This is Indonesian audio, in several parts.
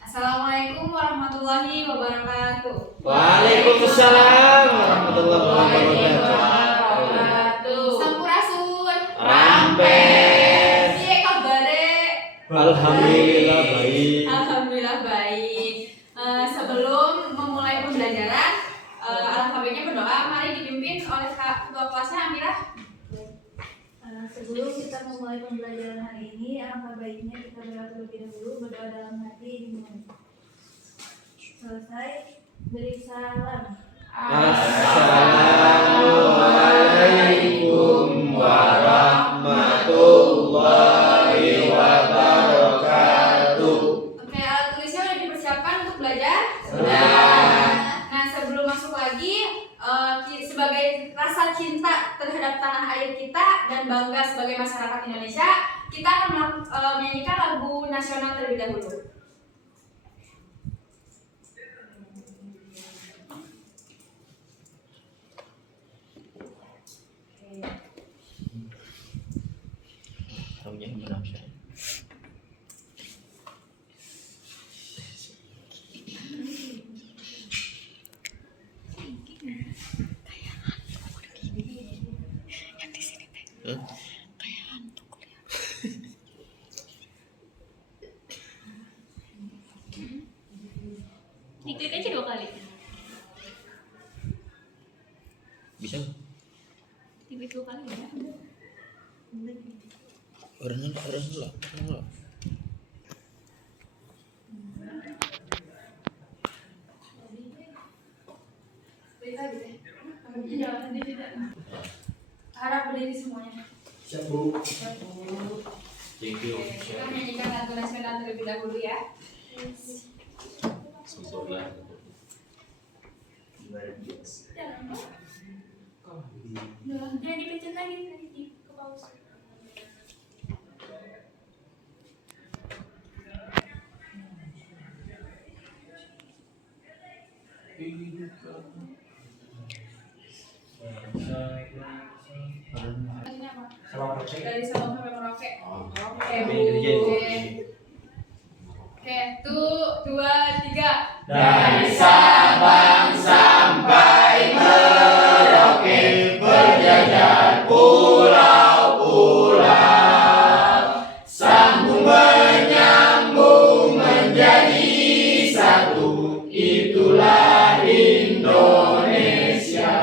Assalamualaikum warahmatullahi wabarakatuh. Waalaikumsalam warahmatullahi wabarakatuh. Sampurasun. Rampes. Piye kabare? Alhamdulillah baik. Alhamdulillah baik. Sebelum memulai pembelajaran, alangkah baiknya berdoa. Mari dipimpin oleh ketua kelasnya Amirah. Sebelum kita memulai pembelajaran hari ini, alangkah baiknya kita terlebih dahulu berdoa dalam hati dimulai. Selesai, beri salam. Assalamualaikum warahmatullahi wabarakatuh. Oke, alat tulisnya sudah dipersiapkan untuk belajar? Sudah. Nah, sebelum masuk lagi, sebagai rasa cinta terhadap tanah air kita dan bangga sebagai masyarakat Indonesia, kita akan menyanyikan lagu nasional terlebih dahulu. Diklik aja 2 kali. Bisa? Diklik 2 kali ya. Orang lah. Harap berdiri semuanya. Siap, Bu. Thank you. Kita menyanyikan lagu nasional terlebih dahulu ya. Sempurna. Jangan dipencet lagi, nanti di ke pause. Dari Sabang sampai Merauke. Oke, Bu. Oke, 1, 2, 3. Dari Sabang sampai Merauke berjajar pulau-pulau, sambung menyambung menjadi satu, itulah Indonesia.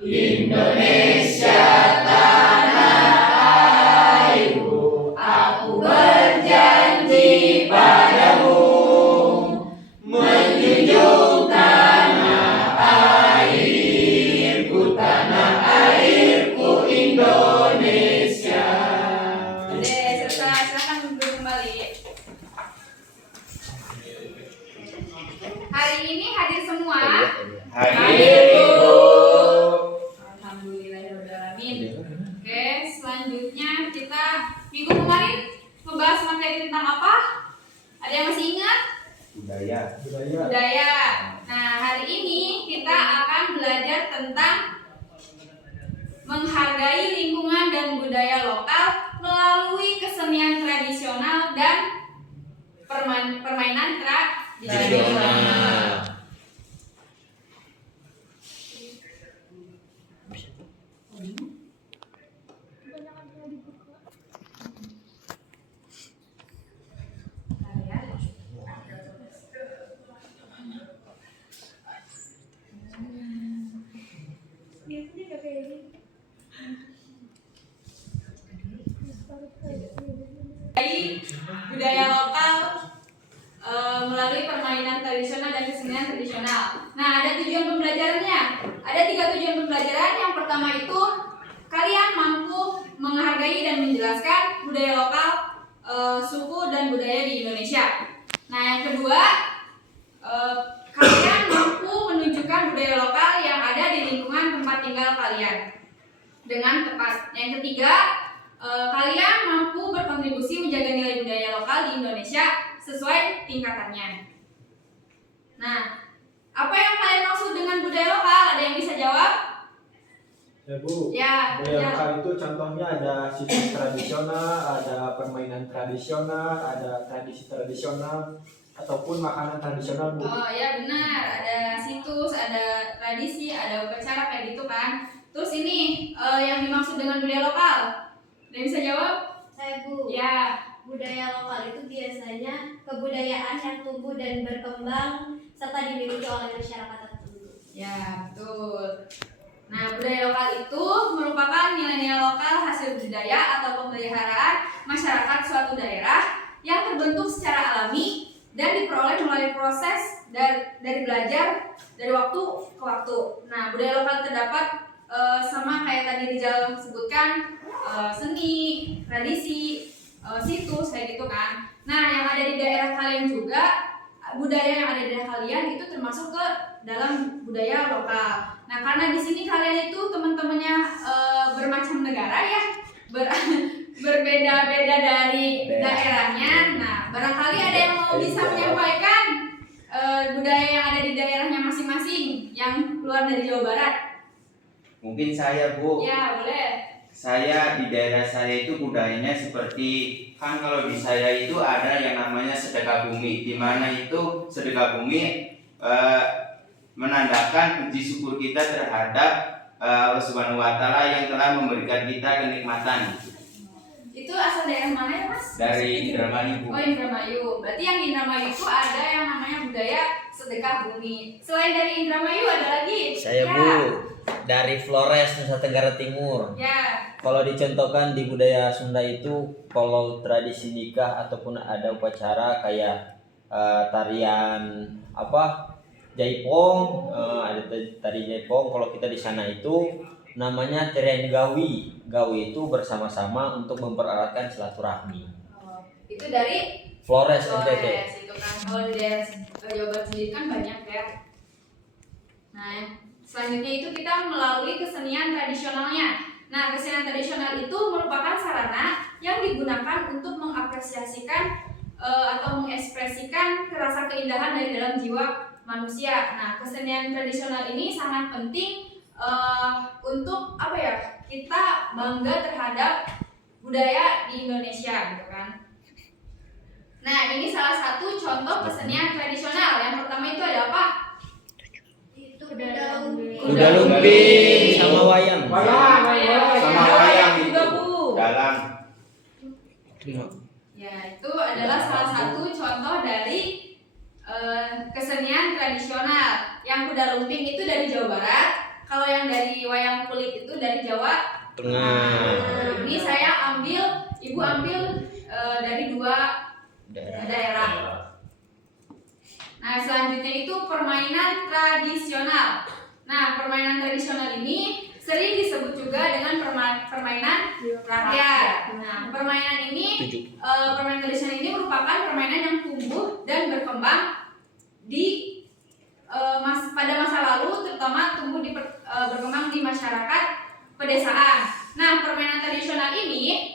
Indonesia tanah airku, aku berjanji padamu menjunjung tanah airku Indonesia. Oke, selesai. Silakan duduk kembali. Hari ini hadir semua. Hadir Ibu. Alhamdulillahirrahmanirrahim. Oke, selanjutnya kita minggu kemarin membahas materi tentang apa? Ada yang masih ingat? Budaya. Nah, hari ini kita akan belajar tentang menghargai lingkungan dan budaya lokal melalui kesenian tradisional dan permainan tradisional. Budaya lokal melalui permainan tradisional dan kesenian tradisional. Nah, ada tujuan pembelajarannya. Ada 3 tujuan pembelajaran. Yang pertama itu kalian mampu menghargai dan menjelaskan budaya lokal, suku dan budaya di Indonesia. Nah, yang kedua, kalian mampu menunjukkan budaya lokal yang ada di lingkungan tempat tinggal kalian dengan tepat. Yang ketiga, kalian mampu berkontribusi menjaga nilai budaya lokal di Indonesia sesuai tingkatannya. Nah, apa yang kalian maksud dengan budaya lokal? Ada yang bisa jawab? Ya Bu, Ya, budaya ya. lokal itu contohnya ada situs tradisional, ada permainan tradisional, ada tradisi tradisional, ataupun makanan tradisional Bu. Oh ya benar, ada situs, ada tradisi, ada upacara kayak gitu kan. Terus ini yang dimaksud dengan budaya lokal. Ada yang bisa jawab? Saya Bu. Ya, Budaya lokal itu biasanya kebudayaan yang tumbuh dan berkembang serta dimiliki oleh masyarakat tertentu. ya betul. Nah, budaya lokal itu merupakan nilai-nilai lokal hasil budaya atau pemeliharaan masyarakat suatu daerah yang terbentuk secara alami dan diperoleh melalui proses dari belajar dari waktu ke waktu. Nah, budaya lokal terdapat sama kayak tadi Rizal sebutkan, seni, tradisi, situs kayak gitu kan. Nah, yang ada di daerah kalian juga, budaya yang ada di daerah kalian itu termasuk ke dalam budaya lokal. Nah, karena di sini kalian itu teman-temannya bermacam negara ya, berbeda-beda dari daerahnya. Nah, barangkali ada yang mau bisa menyampaikan budaya yang ada di daerahnya masing-masing yang keluar dari Jawa Barat. Mungkin saya Bu, Ya, boleh. saya di daerah saya itu budayanya seperti, kan kalau di saya itu ada yang namanya sedekah bumi, di mana itu sedekah bumi menandakan puji syukur kita terhadap Allah Subhanahu wa Ta'ala yang telah memberikan kita kenikmatan. Itu asal daerah mana ya, Mas? Dari Indramayu Bu. Oh, Indramayu. Berarti yang di Indramayu itu ada yang namanya budaya sedekah bumi. Selain dari Indramayu ada lagi? Saya Ya. Bu, dari Flores, Nusa Tenggara Timur. Ya. Kalau dicontohkan di budaya Sunda itu, kalau tradisi nikah ataupun ada upacara kayak tarian Jaipong, ada tari Jaipong. Kalau kita di sana itu namanya tarian Gawi. Gawi itu bersama-sama untuk mempereratkan silaturahmi. Oh, itu dari Flores NTT. Flores itu kan. Kalau di daerah Jawa Barat sendiri kan banyak ya. Nah, selanjutnya itu kita melalui kesenian tradisionalnya. Nah, kesenian tradisional itu merupakan sarana yang digunakan untuk mengapresiasikan atau mengekspresikan rasa keindahan dari dalam jiwa manusia. Nah, kesenian tradisional ini sangat penting untuk kita bangga terhadap budaya di Indonesia gitu kan. Nah, ini salah satu contoh kesenian tradisional. Yang pertama itu ada apa? Itu kuda Kuda lumping sama wayang. Sama wayang itu. juga Bu. Dalam Ya, itu adalah salah satu contoh dari kesenian tradisional. Yang kuda lumping itu dari Jawa Barat. Kalau yang dari wayang kulit itu dari Jawa Tengah. Nah, ini saya ibu ambil dari dua daerah. Nah, selanjutnya itu permainan tradisional. Nah, permainan tradisional ini sering disebut juga dengan permainan rakyat. Nah, permainan tradisional ini merupakan permainan yang tumbuh dan berkembang pada masa lalu, terutama berkembang di masyarakat pedesaan. Nah, permainan tradisional ini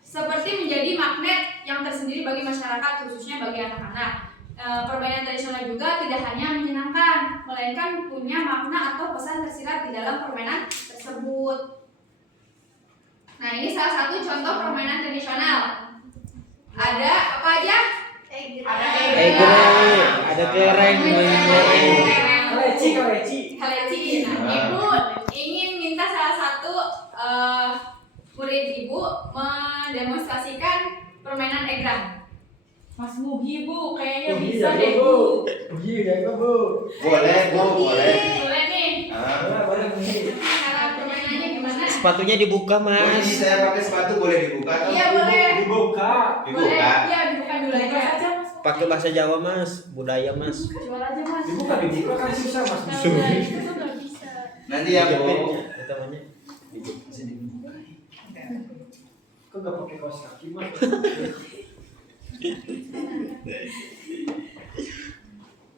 seperti menjadi magnet yang tersendiri bagi masyarakat, khususnya bagi anak-anak. Permainan tradisional juga tidak hanya menyenangkan, melainkan punya makna atau pesan tersirat di dalam permainan tersebut. Nah, ini salah satu contoh permainan tradisional. Ada apa aja? Ada kelereng, mainan kelereng. Kaleci. Nah, Ibu ingin minta salah satu murid Ibu mendemonstrasikan permainan egrang. Mas Mugi Bu, kayaknya bisa deh Bu. boleh Bu, boleh. Boleh nih. Cara permainannya gimana? Sepatunya dibuka, Ini Mas. saya pakai sepatu boleh dibuka atau? Iya, boleh. Dibuka. Boleh. Iya, dibuka dulu Buka aja. saja Mas. Pakai bahasa Jawa, Mas. Budaya, Mas. Jual aja Mas. Dibuka kan susah Mas. Nah, itu tuh nggak bisa. Nanti ya Bu. Itu namanya. Kok nggak pakai kaos kaki Mas?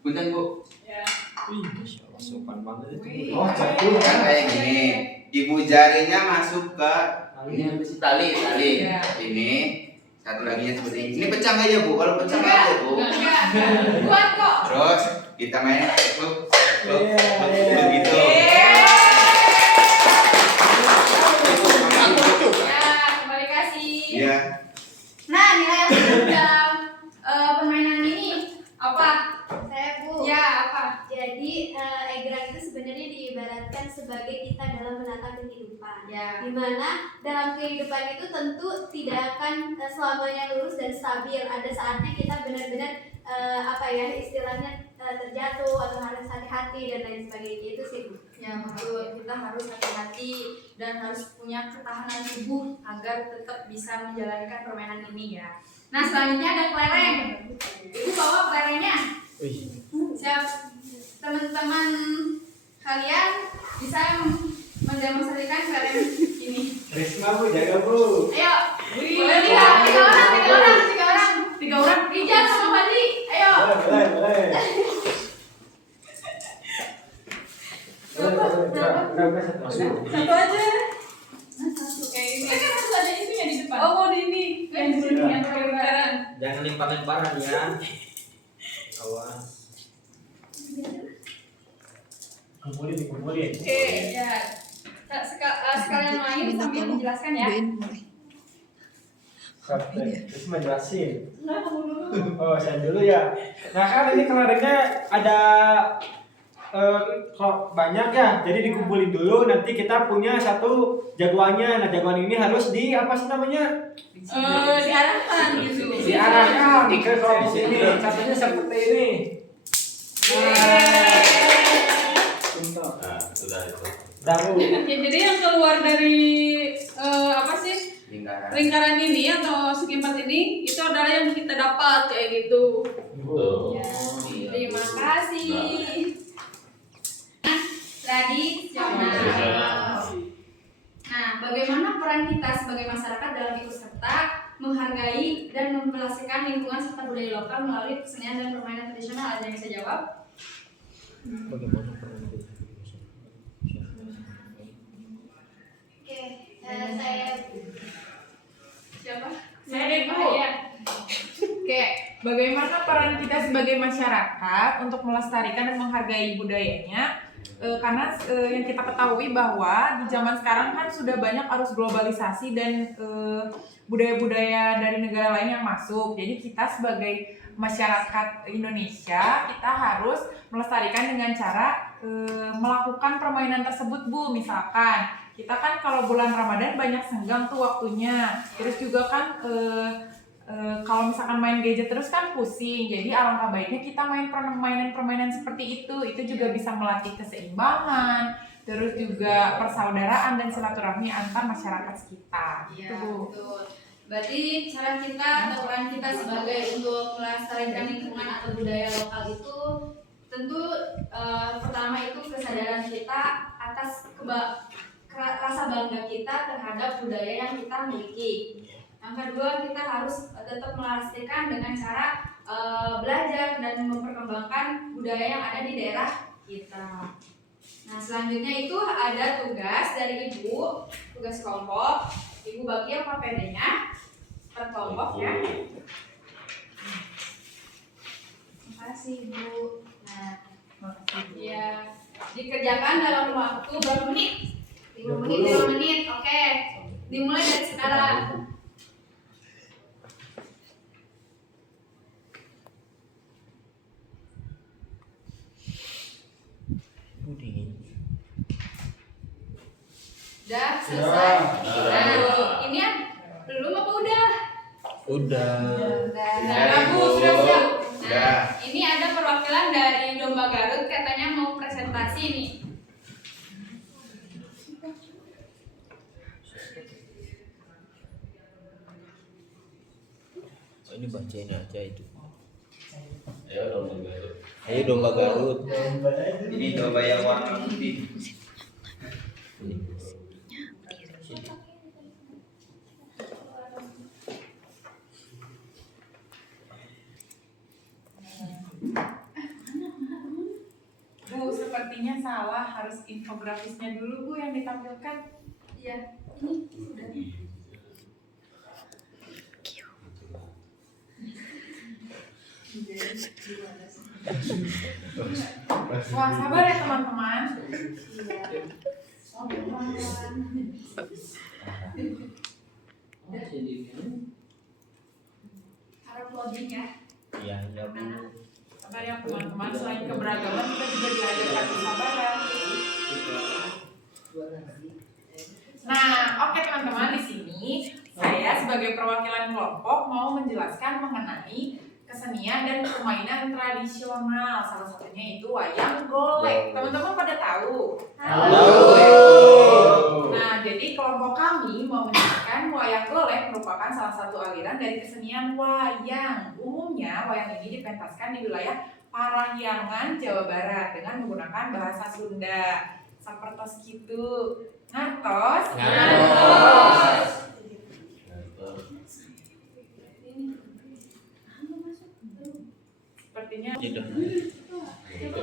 Punten Bu. Ya. Wih, Masya Allah, sopan banget itu. Wih. Oh, campur Kan kayak gini. Ibu jarinya masuk ke Ini apa sih? tali. Iya. Ini satu laginya seperti ini. Ini pecah aja Bu. Kalau pecah nggak Enggak, ada Bu. enggak. Kuat kok. Terus kita main klub Iya. begitu. Iya. Nah, nilai yang masuk dalam permainan ini apa? Saya Bu. Ya, apa? Jadi egrang itu sebenarnya diibaratkan sebagai kita dalam menata kehidupan. Ya. Dimana dalam kehidupan itu tentu tidak akan selamanya lurus dan stabil. Ada saatnya kita benar-benar istilahnya terjatuh atau harus hati-hati dan lain sebagainya. Itu sih Bu. Ya, betul. Kita harus hati-hati dan harus punya ketahanan tubuh agar tetap bisa menjalankan permainan ini ya. Nah, selanjutnya ada kelereng. Ibu bawa kelerengnya. Siap. Teman-teman kalian bisa mendemonstrasikan kelereng ini. Risma Bu, jaga Bu. Ayo. Boleh tiga orang. Rijal sama Fadli. Ayo. Boleh. Berapa satu? Satu aja. Kayak ini. Kan harus ada isunya di depan. Oh, mau di ini. Yang di sini yang lingkaran. Jangan lempar-lemparan ya. Awas. Kumpulin. Oke, ya. Sekalian main sambil menjelaskan ya. Terus menjelasin. Oh, saya dulu ya. Nah kan ini kelerengnya ada kok banyak ya. Jadi dikumpulin dulu. Nanti kita punya satu jagoannya. Nah jagoan ini harus di apa sih namanya? Diarahkan gitu. Diarahkan ke kelompok ini. Contohnya seperti ini. Nah, sudah itu. Daru. Ya, jadi yang keluar dari apa sih Lingkaran. lingkaran ini atau segi empat ini itu adalah yang kita dapat kayak gitu. Tuh. Ya, terima kasih. Tradisional. Nah, bagaimana peran kita sebagai masyarakat dalam ikut serta menghargai dan memperlakukan lingkungan serta budaya lokal melalui kesenian dan permainan tradisional? Ada yang bisa jawab? Bagaimana peran kita? Oke, saya Siapa? Saya Bu. Iya. Oke, bagaimana peran kita sebagai masyarakat untuk melestarikan dan menghargai budayanya? Karena yang kita ketahui bahwa di zaman sekarang kan sudah banyak arus globalisasi dan budaya-budaya dari negara lain yang masuk. Jadi kita sebagai masyarakat Indonesia kita harus melestarikan dengan cara melakukan permainan tersebut Bu. Misalkan kita kan kalau bulan Ramadan banyak senggang tuh waktunya. Terus juga kan kalau misalkan main gadget terus kan pusing. Jadi alangkah baiknya kita main permainan seperti itu. Itu juga bisa melatih keseimbangan, terus juga persaudaraan dan silaturahmi antar masyarakat sekitar. Iya, Gitu, Bu. betul. Berarti cara kita atau peran kita sebagai untuk melestarikan lingkungan atau budaya lokal itu tentu pertama itu kesadaran kita atas rasa bangga kita terhadap budaya yang kita miliki. Yang kedua, kita harus tetap melestarikan dengan cara belajar dan memperkembangkan budaya yang ada di daerah kita. Nah, selanjutnya itu ada tugas dari Ibu, tugas kelompok. Ibu bagi apa PD-nya per kelompok ya. Terima kasih Ibu. Nah, ya dikerjakan dalam waktu berapa menit? 5 menit. Oke. Dimulai dari sekarang. Udah selesai. Nah, ini ya belum apa udah? Udah. Sudah, Bagus, Ibu. sudah siap. Sudah. Nah, ini ada perwakilan dari Domba Garut katanya mau presentasi nih. Oh, ini bacain aja itu. Ayo dong Garut. Ayo domba Garut. Ini domba yang warna putih. Bu, sepertinya salah, harus infografisnya dulu Bu yang ditampilkan. Iya, ini sudah. Wah, sabar ya teman-teman. Iya. Harap loading ya. Iya, iya Bu. Sabar ya teman-teman, selain keberagaman kita juga diajarkan kesabaran. Nah, oke teman-teman, di sini saya sebagai perwakilan kelompok mau menjelaskan mengenai kesenian dan permainan tradisional. Salah satunya itu wayang golek. Teman-teman pada tahu? Nah, jadi kelompok kami mau menjelaskan wayang golek merupakan salah satu aliran dari kesenian wayang. Umumnya wayang ini dipentaskan di wilayah Parahyangan, Jawa Barat dengan menggunakan bahasa Sunda. Sapertos gitu. Ngantos. Sepertinya Gitu. Gitu.